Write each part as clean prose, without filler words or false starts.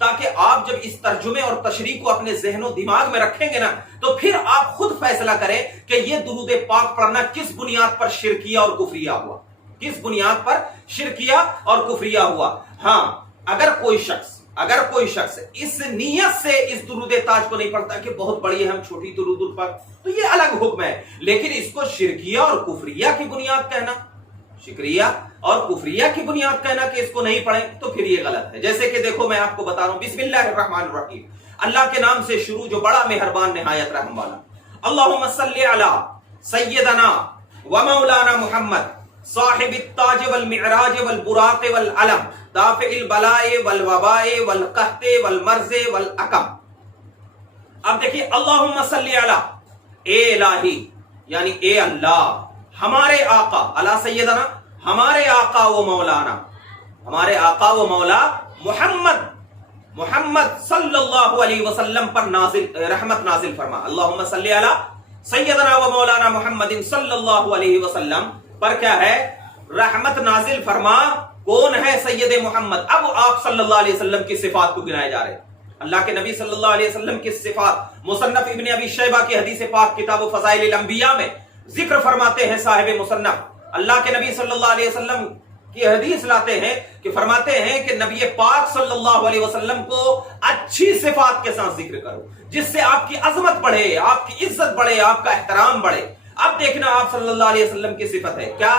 تاکہ آپ جب اس ترجمے اور تشریح کو اپنے ذہن و دماغ میں رکھیں گے نا تو پھر آپ خود فیصلہ کریں کہ یہ درود پاک پڑھنا کس بنیاد پر شرکیہ اور کفریہ ہوا، کس بنیاد پر شرکیہ اور کفریہ ہوا۔ ہاں، اگر کوئی شخص اس نیت سے اس درود تاج کو نہیں پڑھتا کہ بہت بڑی ہے ہم چھوٹی درود پاک، تو یہ الگ حکم ہے، لیکن اس کو شرکیہ اور کفریہ کی بنیاد کہنا، شکریہ اور کفریہ کی بنیاد کہنا کہ اس کو نہیں پڑھیں تو پھر یہ غلط ہے۔ جیسے کہ دیکھو میں آپ کو بتا رہا ہوں، بسم اللہ الرحمن الرحیم، اللہ کے نام سے شروع جو بڑا مہربان نہایت رحم والا۔ اللہم صلی علی سیدنا و مولانا محمد صاحب التاج والمعراج والبراق والعلم دافع البلاء والوباء والقحط والمرض والاکم۔ اب دیکھیے اللہم صلی علی، اے الہی یعنی اے اللہ، ہمارے آقا، علی سیدنا ہمارے آقا و مولانا، ہمارے آقا و مولا محمد صلی اللہ علیہ وسلم پر رحمت نازل فرما۔ اللہم صلی علی سیدنا و مولانا محمد صلی اللہ علیہ وسلم پر کیا ہے؟ رحمت نازل فرما۔ کون ہے سید محمد؟ اب آپ صلی اللہ علیہ وسلم کی صفات کو گنائے جا رہے ہیں۔ اللہ کے نبی صلی اللہ علیہ وسلم کی صفات مصنف ابن ابی شیبہ کی حدیث پاک کتاب فضائل الانبیاء میں ذکر فرماتے ہیں صاحب مصنف، اللہ کے نبی صلی اللہ علیہ وسلم کی حدیث لاتے ہیں کہ فرماتے ہیں کہ نبی پاک صلی اللہ علیہ وسلم کو اچھی صفات کے ساتھ ذکر کرو جس سے آپ کی عظمت بڑھے، آپ کی عزت بڑھے، آپ کا احترام بڑھے۔ اب دیکھنا آپ صلی اللہ علیہ وسلم کی صفت ہے کیا؟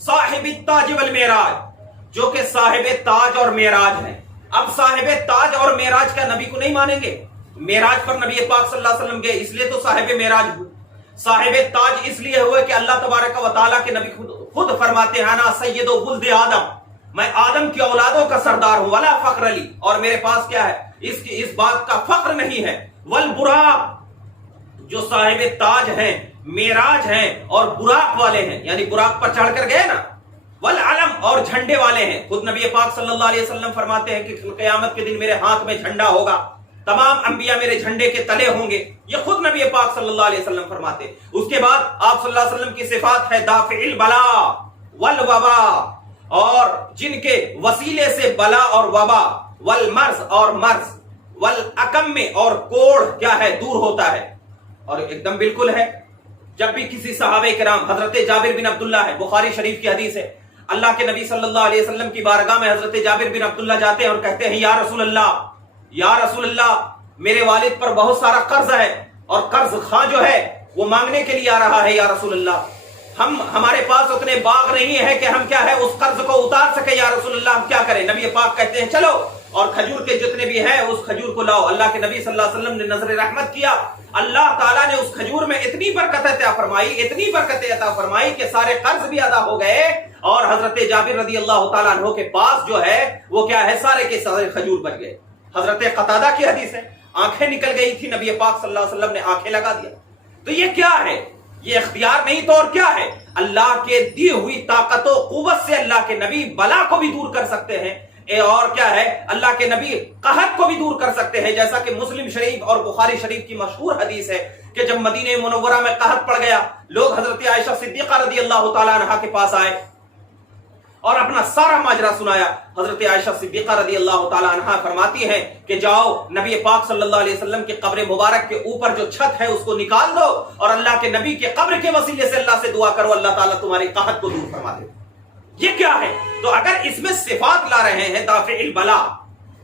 صاحب التاج والمعراج، جو کہ صاحب تاج اور معراج ہیں۔ اب صاحب تاج اور معراج کا نبی کو نہیں مانیں گے؟ معراج پر نبی پاک صلی اللہ علیہ وسلم گئے، اس لیے تو صاحب معراج ہوئے۔ صاحب تاج اس لیے ہوئے کہ اللہ تبارک و تعالیٰ کے نبی خود فرماتے ہیں انا سید ولد آدم، میں آدم کی اولادوں کا سردار ہوں، ولا فخر علی، اور میرے پاس کیا ہے؟ اس بات کا فخر نہیں ہے۔ والبراق، جو صاحب تاج ہیں، معراج ہیں اور براق والے ہیں، یعنی براق پر چڑھ کر گئے نا، والعلم، اور جھنڈے والے ہیں۔ خود نبی پاک صلی اللہ علیہ وسلم فرماتے ہیں کہ قیامت کے دن میرے ہاتھ میں جھنڈا ہوگا، تمام انبیاء میرے جھنڈے کے تلے ہوں گے، یہ خود نبی پاک صلی اللہ علیہ وسلم فرماتے ہیں۔ اس کے بعد آپ صلی اللہ علیہ وسلم کی صفات ہے دافع البلاء والوباء، اور جن کے وسیلے سے بلا اور وبا، والمرض اور مرض، والاکم، اور کوڑ کیا ہے؟ دور ہوتا ہے۔ اور ایک دم بالکل ہے، جب بھی کسی صحابہ کرام، حضرت جابر بن عبداللہ ہے، بخاری شریف کی حدیث ہے، اللہ کے نبی صلی اللہ علیہ وسلم کی بارگاہ میں حضرت جابر بن عبداللہ جاتے ہیں اور کہتے ہیں یا رسول اللہ، میرے والد پر بہت سارا قرض ہے اور قرض خواہ جو ہے وہ مانگنے کے لیے آ رہا ہے، یا رسول اللہ ہمارے پاس اتنے باغ نہیں ہے کہ ہم کیا ہے اس قرض کو اتار سکے، یا رسول اللہ ہم کیا کریں؟ نبی پاک کہتے ہیں چلو اور کھجور کے جتنے بھی ہیں اس کھجور کو لاؤ۔ اللہ کے نبی صلی اللہ علیہ وسلم نے نظر رحمت کیا، اللہ تعالیٰ نے اس کھجور میں اتنی برکت عطا فرمائی کہ سارے قرض بھی ادا ہو گئے، اور حضرت جابر رضی اللہ تعالیٰ عنہ کے پاس جو ہے وہ کیا ہے؟ سارے کے سارے کھجور بچ گئے۔ حضرت قتادہ کی حدیث ہے، آنکھیں نکل گئی تھی، نبی پاک صلی اللہ علیہ وسلم نے آنکھیں لگا دیا۔ تو یہ کیا ہے؟ یہ اختیار نہیں تو اور کیا ہے؟ اللہ کے دی ہوئی طاقت و قوت سے اللہ کے نبی بلا کو بھی دور کر سکتے ہیں، اور کیا ہے؟ اللہ کے نبی قحط کو بھی دور کر سکتے ہیں، جیسا کہ مسلم شریف اور بخاری شریف کی مشہور حدیث ہے کہ جب مدینہ منورہ میں قحط پڑ گیا، لوگ حضرت عائشہ صدیقہ رضی اللہ تعالیٰ عنہا کے پاس آئے اور اپنا سارا ماجرا سنایا۔ حضرت عائشہ صدیقہ رضی اللہ تعالیٰ عنہا فرماتی ہیں کہ جاؤ نبی پاک صلی اللہ علیہ وسلم کی قبر مبارک کے اوپر جو چھت ہے اس کو نکال دو اور اللہ کے نبی کے قبر کے وسیلے سے اللہ سے دعا کرو، اللہ تعالیٰ تمہاری قحط کو دور فرما دے۔ یہ کیا ہے؟ تو اگر اس میں صفات لا رہے ہیں دافع البلا،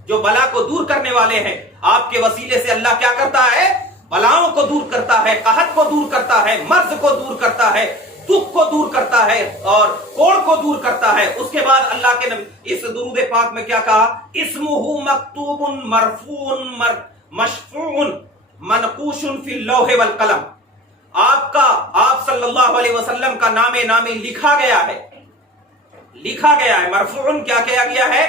جو بلا کو دور کرنے والے ہیں، آپ کے وسیلے سے اللہ کیا کرتا ہے؟ بلاؤں کو دور کرتا ہے، قحط کو دور کرتا ہے، مرض کو دور کرتا ہے، دکھ کو دور کرتا ہے اور کوڑ کو دور کرتا ہے۔ اس کے بعد اللہ کے نبی اس درود پاک میں کیا کہا؟ اسمہ مکتوب مرفوع مشفوع منقوش فی اللوح والقلم، آپ صلی اللہ علیہ وسلم کا نامی لکھا گیا ہے، مرفوع کیا کیا گیا ہے؟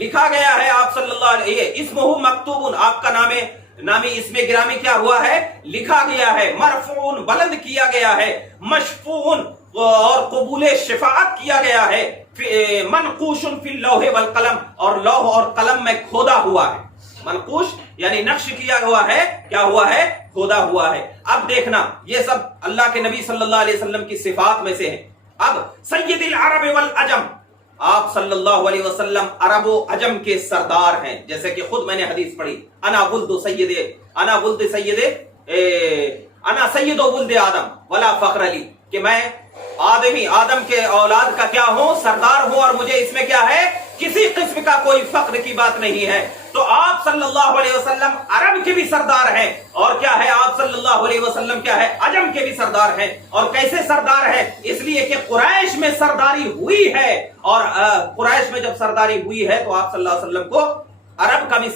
لکھا گیا ہے آپ صلی اللہ علیہ، اسمہ مکتوب، آپ کا نامی اس میں گرامی کیا ہوا ہے؟ لکھا گیا ہے، مرفوع بلند کیا گیا ہے، مشفوع اور قبول شفاعت کیا گیا ہے، منقوش فی اللوح والقلم، اور لوح اور قلم میں کھودا ہوا ہے۔ منقوش یعنی نقش کیا ہوا ہے، کیا ہوا ہے؟ کھودا ہوا ہے۔ اب دیکھنا یہ سب اللہ کے نبی صلی اللہ علیہ وسلم کی صفات میں سے ہے۔ اب سید العرب والعجم، آپ صلی اللہ علیہ وسلم عرب و عجم کے سردار ہیں، جیسے کہ خود میں نے حدیث پڑھی، انا سید ولد آدم ولا فخر علی، کہ میں آدم کے اولاد کا کیا ہوں، سردار ہوں، اور مجھے اس میں کیا ہے، کسی قسم کا کوئی فخر کی بات نہیں ہے۔ تو آپ صلی اللہ علیہ وسلم عرب کے بھی سردار ہیں، اور کیا ہے، آپ صلی اللہ علیہ وسلم کیا ہے، عجم کے بھی سردار ہیں۔ اور کیسے سردار ہیں؟ اس لیے کہ قریش میں سرداری ہوئی ہے، اور قریش میں جب سرداری ہوئی ہے تو آپ صلی اللہ علیہ وسلم کو عرب کا بھی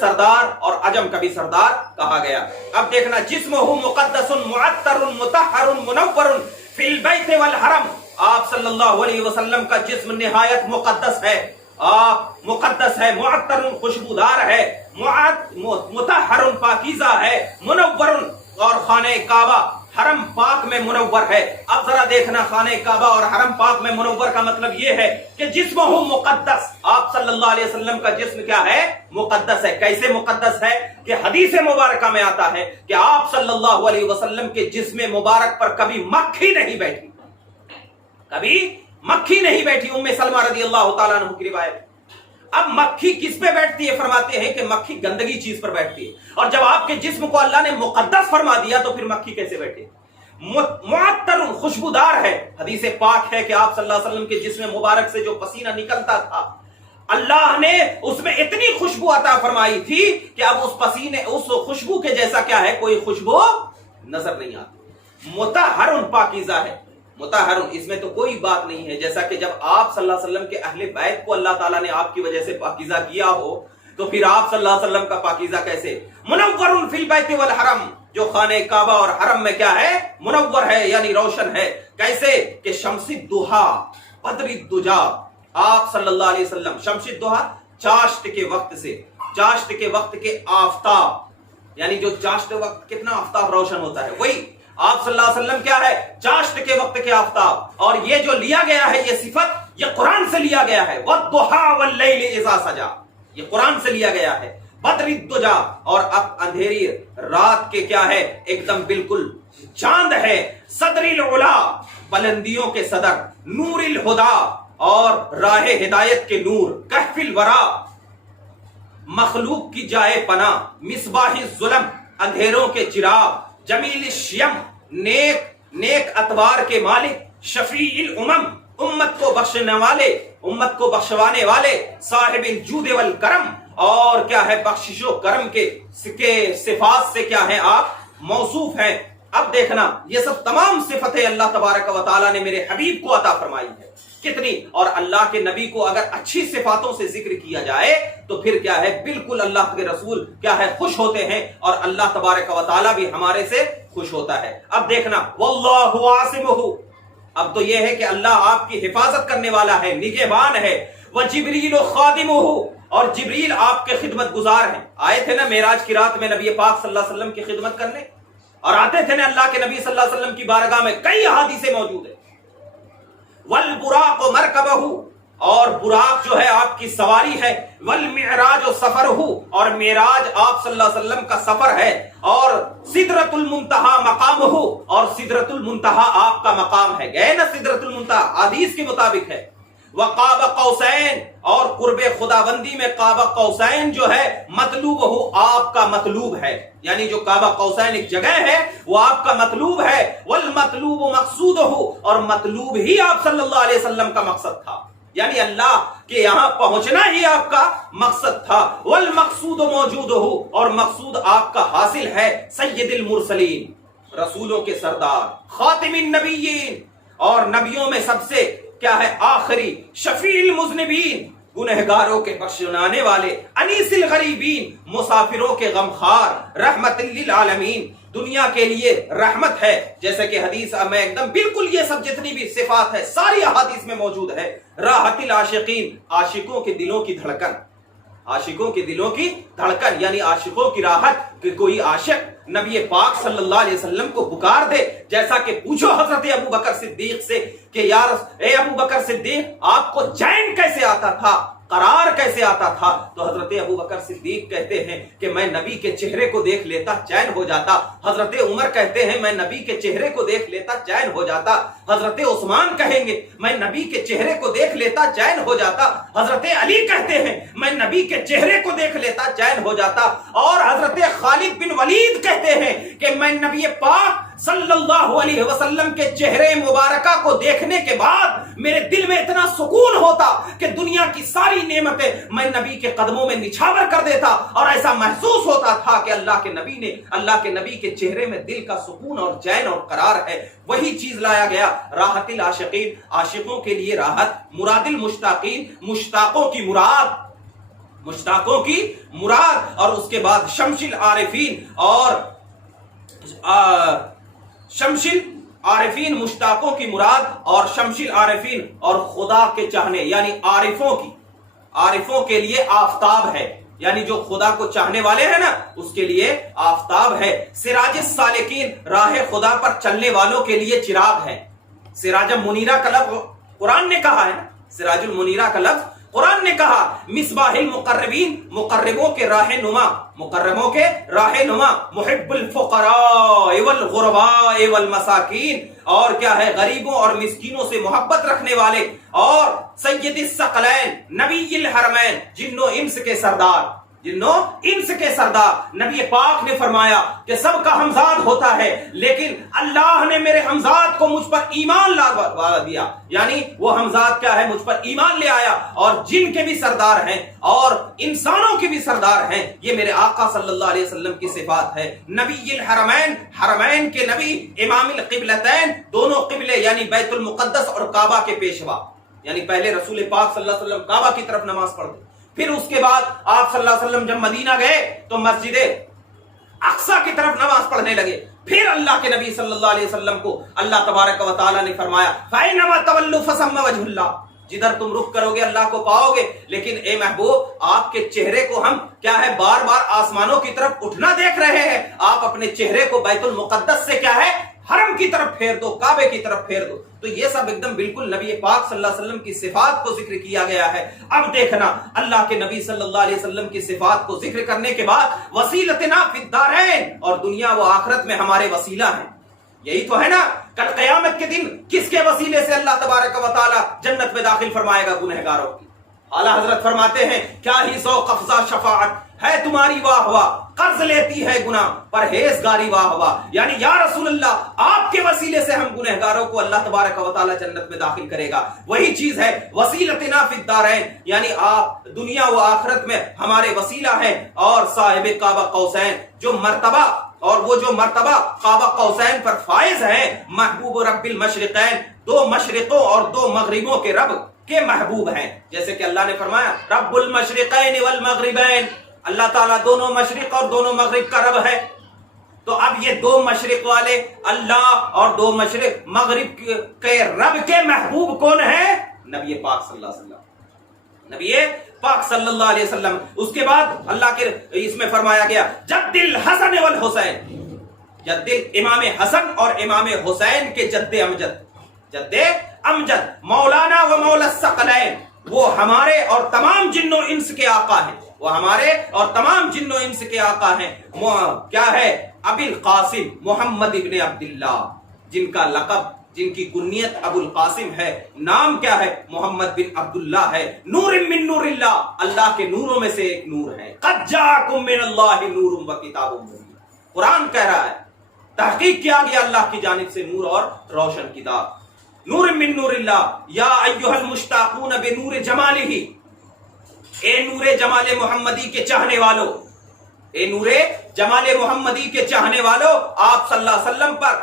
سردار اور عجم کا بھی سردار کہا گیا۔ اب دیکھنا، جسمہ مقدس معطر مطہر منور فی البیت والحرم، آپ صلی اللہ علیہ وسلم کا جسم نہایت مقدس ہے، مقدس ہے، معطر خوشبودار ہے، مطہر پاکیزہ ہے، منور اور خانہ کعبہ حرم پاک میں منور ہے۔ اب ذرا دیکھنا، خانہ کعبہ اور حرم پاک میں منور کا مطلب یہ ہے کہ جسمہ مقدس، آپ صلی اللہ علیہ وسلم کا جسم کیا ہے، مقدس ہے۔ کیسے مقدس ہے؟ کہ حدیث مبارکہ میں آتا ہے کہ آپ صلی اللہ علیہ وسلم کے جسم مبارک پر کبھی مکھی نہیں بیٹھی، کبھی مکھی نہیں بیٹھی۔ ام سلمہ رضی اللہ تعالیٰ عنہ کی روایت۔ اب مکھی کس پہ بیٹھتی ہے؟ فرماتے ہیں کہ مکھی گندگی چیز پر بیٹھتی ہے، اور جب آپ کے جسم کو اللہ نے مقدس فرما دیا تو پھر مکھی کیسے بیٹھے؟ معطر خوشبودار ہے۔ حدیث پاک ہے کہ آپ صلی اللہ علیہ وسلم کے جسم مبارک سے جو پسینہ نکلتا تھا، اللہ نے اس میں اتنی خوشبو عطا فرمائی تھی کہ اب اس پسینے، اس خوشبو کے جیسا کیا ہے، کوئی خوشبو نظر نہیں آتی۔ مطہر پاکیزہ ہے، مطہر، اس میں تو کوئی بات نہیں ہے۔ جیسا کہ جب آپ صلی اللہ علیہ وسلم کے اہل بیت کو اللہ تعالیٰ نے آپ کی وجہ سے پاکیزہ کیا ہو تو پھر آپ صلی اللہ علیہ وسلم کا پاکیزہ کیسے؟ منور فی البیت والحرم، جو خانہ کعبہ اور حرم میں کیا ہے، منور ہے، یعنی روشن ہے۔ کیسے؟ کہ شمس الضحیٰ بدر الدجا، آپ صلی اللہ علیہ وسلم شمس الضحیٰ، چاشت کے وقت سے، چاشت کے وقت کے آفتاب، یعنی جو چاشت وقت کتنا آفتاب روشن ہوتا ہے، وہی آپ صلی اللہ علیہ وسلم کیا ہے، چاشت کے وقت کے آفتاب۔ اور یہ جو لیا گیا ہے، یہ صفت، یہ قرآن سے لیا گیا ہے، وَالضُّحَىٰ وَاللَّيْلِ إِذَا سَجَىٰ، یہ قرآن سے لیا گیا ہے۔ بدر الدجا، اور اب اندھیری رات کے کیا ہے، ایک دم بالکل چاند ہے۔ صدر العلا، بلندیوں کے صدر، نور الہدا، اور راہ ہدایت کے نور، کہف الورا، مخلوق کی جائے پناہ، مصباح الظلم، اندھیروں کے چراغ، جمیل الشیم، نیک اتوار کے مالک، شفیع الامم، امت کو بخشنے والے، امت کو بخشوانے والے، صاحب الجود والکرم، اور کیا ہے، بخشش و کرم کے صفات سے کیا ہے، آپ موصوف ہیں۔ اب دیکھنا، یہ سب تمام صفتیں اللہ تبارک و تعالیٰ نے میرے حبیب کو عطا فرمائی ہے، کتنی، اور اللہ کے نبی کو اگر اچھی صفاتوں سے ذکر کیا جائے تو پھر کیا ہے، بالکل اللہ کے رسول کیا ہے، خوش ہوتے ہیں، اور اللہ تبارک و تعالیٰ بھی ہمارے سے خوش ہوتا ہے۔ اب دیکھنا، واللہ عاصمہ، اب تو یہ ہے کہ اللہ آپ کی حفاظت کرنے والا ہے، نگہبان ہے۔ وجبریل خادمہ، اور جبریل آپ کے خدمت گزار ہیں۔ آئے تھے نا معراج کی رات میں نبی پاک صلی اللہ علیہ وسلم کی خدمت کرنے، اور آتے تھے نا اللہ کے نبی صلی اللہ علیہ وسلم کی بارگاہ میں، کئی احادیثیں موجود ہیں۔ والبراق مرکبہ، اور براق جو ہے آپ کی سواری ہے۔ والمعراج سفرہ، اور معراج آپ صلی اللہ علیہ وسلم کا سفر ہے۔ اور سدرۃ المنتہا مقامہ، اور سدرۃ المنتہا آپ کا مقام ہے۔ گئے نا سدرۃ المنتہا، حدیث کے مطابق ہے۔ وقاب قوسین، اور قرب خداوندی میں قاب قوسین جو ہے، مطلوب ہو، آپ کا مطلوب ہے، یعنی جو کعبہ قوسین ایک جگہ ہے وہ آپ کا مطلوب ہے۔ والمطلوب مقصود ہو، اور مطلوب ہی آپ صلی اللہ علیہ وسلم کا مقصد تھا، یعنی اللہ کے یہاں پہنچنا ہی آپ کا مقصد تھا۔ والمقصود موجود ہو، اور مقصود آپ کا حاصل ہے۔ سید المرسلین، رسولوں کے سردار، خاتم النبیین، اور نبیوں میں سب سے کیا ہے، آخری، شفیع المذنبین، گنہگاروں کے بخشانے والے، انیس الغریبین، مسافروں کے غمخوار، رحمت للعالمین، دنیا کے لیے رحمت ہے۔ جیسے کہ حدیث میں ایک دم بالکل یہ سب جتنی بھی صفات ہے ساری احادیث میں موجود ہے۔ راحت العاشقین، عاشقوں کے دلوں کی دھڑکن، عاشقوں کے دلوں کی دھڑکن، یعنی عاشقوں کی راحت، کہ کوئی عاشق نبی پاک صلی اللہ علیہ وسلم کو پکار دے، جیسا کہ پوچھو حضرت ابو بکر صدیق سے کہ یار اے ابو بکر صدیق، آپ کو چین کیسے آتا تھا؟ قرار کیسے آتا تھا؟ تو حضرت ابو بکر صدیق کہتے ہیں کہ میں نبی کے چہرے کو دیکھ لیتا چین ہو جاتا. حضرت عمر کہتے ہیں میں نبی کے چہرے کو دیکھ لیتا چین ہو جاتا. حضرت عثمان کہیں گے میں نبی کے چہرے کو دیکھ لیتا چین ہو جاتا. حضرت علی کہتے ہیں میں نبی کے چہرے کو دیکھ لیتا چین ہو جاتا. اور حضرت خالد بن ولید کہتے ہیں کہ میں نبی پاک صلی اللہ علیہ وسلم کے چہرے مبارکہ کو دیکھنے کے بعد میرے دل میں اتنا سکون ہوتا کہ دنیا کی ساری نعمتیں میں نبی کے قدموں میں نچھاور کر دیتا. اور ایسا محسوس ہوتا تھا کہ اللہ کے نبی کے چہرے میں دل کا سکون اور چین اور قرار ہے. وہی چیز لایا گیا. راحت العاشقین، عاشقوں کے لیے راحت. مراد المشتاقین، مشتاقوں کی مراد. اور اس کے بعد شمس العارفین، اور شمس العارفین مشتاقوں کی مراد، اور شمس العارفین اور خدا کے چاہنے یعنی عارفوں کے لیے آفتاب ہے. یعنی جو خدا کو چاہنے والے ہیں نا اس کے لیے آفتاب ہے. سراج السالکین، راہ خدا پر چلنے والوں کے لیے چراغ ہے. سراج منیرہ کا لفظ قرآن نے کہا ہے نا، سراج المنیرہ کا لفظ قرآن نے کہا. مصباح المقربین، مقربوں کے راہ نما. محب الفقراء والغرباء والمساکین، اور کیا ہے غریبوں اور مسکینوں سے محبت رکھنے والے. اور سید الثقلین، نبی الحرمین، جنوں انس کے سردار. نبی پاک نے فرمایا کہ سب کا ہمزاد ہوتا ہے لیکن اللہ نے میرے ہمزاد کو مجھ پر ایمان لا دیا. یعنی وہ ہمزاد کیا ہے؟ مجھ پر ایمان لے آیا. اور جن کے بھی سردار ہیں اور انسانوں کے بھی سردار ہیں. یہ میرے آقا صلی اللہ علیہ وسلم کی صفات ہے. نبی الحرمین، حرمین کے نبی. امام القبلتین، دونوں قبلے یعنی بیت المقدس اور کعبہ کے پیشوا. یعنی پہلے رسول پاک صلی اللہ علیہ وسلم کعبہ کی طرف نماز پڑھتے، پھر اس کے بعد آپ صلی اللہ علیہ وسلم جب مدینہ گئے تو مسجد اقصی کی طرف نماز پڑھنے لگے. پھر اللہ کے نبی صلی اللہ علیہ وسلم کو اللہ تبارک و تعالی نے فرمایا فَإِنَّمَا تَوَلُّوا فَثَمَّ وَجْهُ اللَّهِ، جدھر تم رخ کرو گے اللہ کو پاؤ گے. لیکن اے محبوب، آپ کے چہرے کو ہم کیا ہے بار بار آسمانوں کی طرف اٹھنا دیکھ رہے ہیں. آپ اپنے چہرے کو بیت المقدس سے کیا ہے حرم کی طرف پھیر دو، کعبے کی طرف پھیر دو. تو یہ سب ایک دم بالکل نبی پاک صلی اللہ علیہ وسلم کی صفات کو ذکر کیا گیا ہے. اب دیکھنا اللہ کے نبی صلی اللہ علیہ وسلم کی صفات کو ذکر کرنے کے بعد وسیلتنا فی الدارین، اور دنیا و آخرت میں ہمارے وسیلہ ہیں. یہی تو ہے نا، کل قیامت کے دن کس کے وسیلے سے اللہ تبارک و تعالی جنت میں داخل فرمائے گا گنہگاروں کی. اعلیٰ حضرت فرماتے ہیں کیا ہی ذوق افزا شفاعت ہے تمہاری واہ واہ، قرض لیتی ہے گناہ پرہیزگاری واہ واہ. یعنی یا رسول اللہ، آپ کے وسیلے سے ہم گنہگاروں کو اللہ تبارک و تعالی جنت میں داخل کرے گا. وہی چیز ہے وسیلتنا فی الدارین، یعنی آپ دنیا و آخرت میں ہمارے وسیلہ ہیں. اور صاحب کعبہ قوسین، جو مرتبہ کعبہ قوسین پر فائز ہے، محبوب رب المشرقین، دو مشرقوں اور دو مغربوں کے رب کے محبوب ہیں. جیسے کہ اللہ نے فرمایا رب المشرقین والمغربین، اللہ تعالیٰ دونوں مشرق اور دونوں مغرب کا رب ہے. تو اب یہ دو مشرق والے اللہ اور دو مشرق مغرب کے رب کے محبوب کون ہیں؟ نبی پاک صلی اللہ علیہ وسلم. نبی پاک صلی اللہ علیہ وسلم. اس کے بعد اللہ کے اس میں فرمایا گیا جد الحسن والحسین، جد امام حسن اور امام حسین کے جد امجد مولانا و مولا الثقلین، وہ ہمارے اور تمام جن و انس کے آقا ہیں. وہ ہمارے اور تمام جن و انس کے آقا ہیں. کیا ہے؟ ابی القاسم محمد ابن عبداللہ، جن کا لقب، جن کی کنیت ابو القاسم ہے، نام کیا ہے؟ محمد بن عبداللہ ہے. نور من نور اللہ، اللہ کے نوروں میں سے ایک نور ہے. قد جاءکم من اللہ نور و کتاب مبین، قرآن کہہ رہا ہے تحقیق کیا گیا اللہ کی جانب سے نور اور روشن کتاب. نور من نور اللہ یا ایھا المشتاقون بنور جمالہ، اے نور جمال محمدی کے چاہنے والو، اے نور جمال محمدی کے چاہنے والو، آپ صلی اللہ علیہ وسلم پر،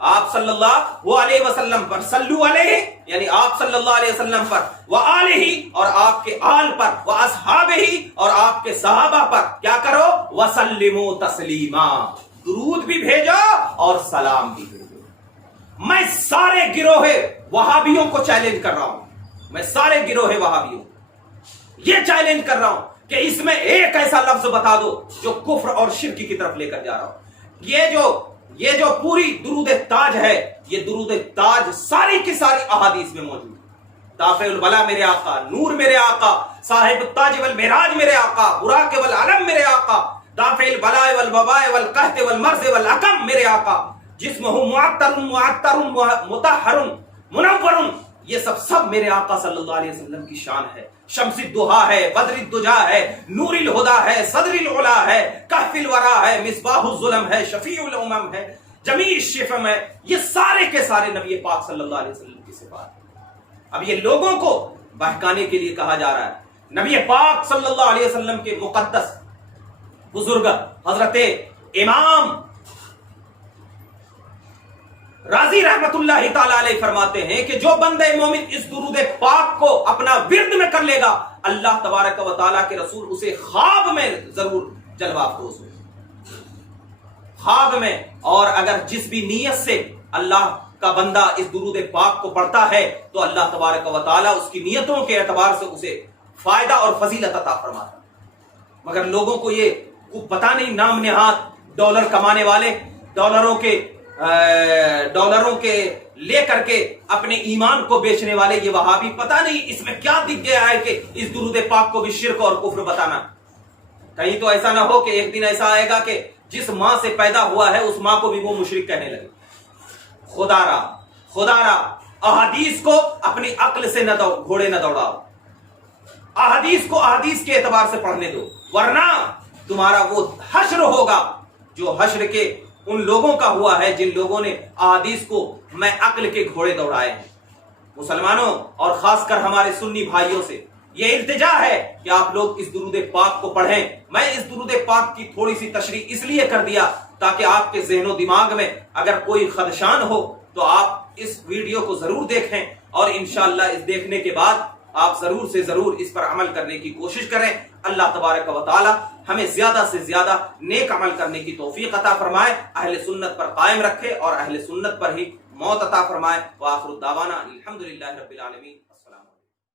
آپ صلی اللہ علیہ وسلم پر، صلو علیہ یعنی آپ صلی اللہ علیہ وسلم پر، وآلہ اور آپ کے آل پر، واصحابہ اور آپ کے صحابہ پر کیا کرو؟ وسلموا تسلیما، درود بھی بھیجو اور سلام بھی بھیجو. میں سارے گروہ وہابیوں کو چیلنج کر رہا ہوں، میں سارے گروہ وہابیوں یہ چیلنج کر رہا ہوں کہ اس میں ایک ایسا لفظ بتا دو جو کفر اور شرک کی طرف لے کر جا رہا ہوں. یہ جو پوری درود تاج ہے، یہ درود تاج ساری کی ساری احادیث میں موجود ہے. دافع البلا میرے آقا، نور میرے آقا، صاحب التاج والمعراج میرے آقا، براق والعلم میرے آقا، دافع البلاء والوباء والقحط والمرض والعقم میرے آقا، جسمہ معطر مطہر منور، یہ سب میرے آقا صلی اللہ علیہ وسلم کی شان ہے۔ شمس الدہا ہے، بدر الدجا ہے، نور الہدا ہے، صدر العلا ہے، کہف الورا ہے، مصباح الظلم ہے، شفیع الامم ہے، جمیع الشفم ہے، یہ سارے کے سارے نبی پاک صلی اللہ علیہ وسلم کی صفات ہیں۔ اب یہ لوگوں کو بہکانے کے لیے کہا جا رہا ہے۔ نبی پاک صلی اللہ علیہ وسلم کے مقدس بزرگ حضرت امام راضی رحمت اللہ تعالی علیہ فرماتے ہیں کہ جو بندہ مومن اس درود پاک کو اپنا ورد میں کر لے گا، اللہ تبارک و تعالیٰ کے رسول اسے خواب میں ضرور جلوہ افروز ہو، خواب میں۔ اور اگر جس بھی نیت سے اللہ کا بندہ اس درود پاک کو پڑھتا ہے تو اللہ تبارک و تعالیٰ اس کی نیتوں کے اعتبار سے اسے فائدہ اور فضیلت عطا فرماتا ہے۔ مگر لوگوں کو یہ پتہ نہیں، نام نہاد ڈالر کمانے والے ڈالروں کے لے کر کے اپنے ایمان کو بیچنے والے یہ وہابی، پتہ نہیں اس میں کیا دکھ گیا ہے کہ اس درود پاک کو بھی شرک اور کفر بتانا۔ کہیں تو ایسا نہ ہو کہ ایک دن ایسا آئے گا کہ جس ماں سے پیدا ہوا ہے اس ماں کو بھی وہ مشرک کہنے لگے۔ خدا را احادیث کو اپنی عقل سے گھوڑے نہ دوڑاؤ، احادیث کو احادیث کے اعتبار سے پڑھنے دو، ورنہ تمہارا وہ حشر ہوگا جو حشر کے ان لوگوں کا ہوا ہے جن لوگوں نے احادیث کو میں عقل کے گھوڑے دوڑائے ہیں۔ مسلمانوں اور خاص کر ہمارے سنی بھائیوں سے یہ التجا ہے کہ آپ لوگ اس درود پاک کو پڑھیں۔ میں اس درود پاک کی تھوڑی سی تشریح اس لیے کر دیا تاکہ آپ کے ذہن و دماغ میں اگر کوئی خدشان ہو تو آپ اس ویڈیو کو ضرور دیکھیں، اور انشاءاللہ اس دیکھنے کے بعد آپ ضرور سے ضرور اس پر عمل کرنے کی کوشش کریں۔ اللہ تبارک و تعالی ہمیں زیادہ سے زیادہ نیک عمل کرنے کی توفیق عطا فرمائے، اہل سنت پر قائم رکھے اور اہل سنت پر ہی موت عطا فرمائے۔ وآخر دعوانا الحمدللہ رب العالمین۔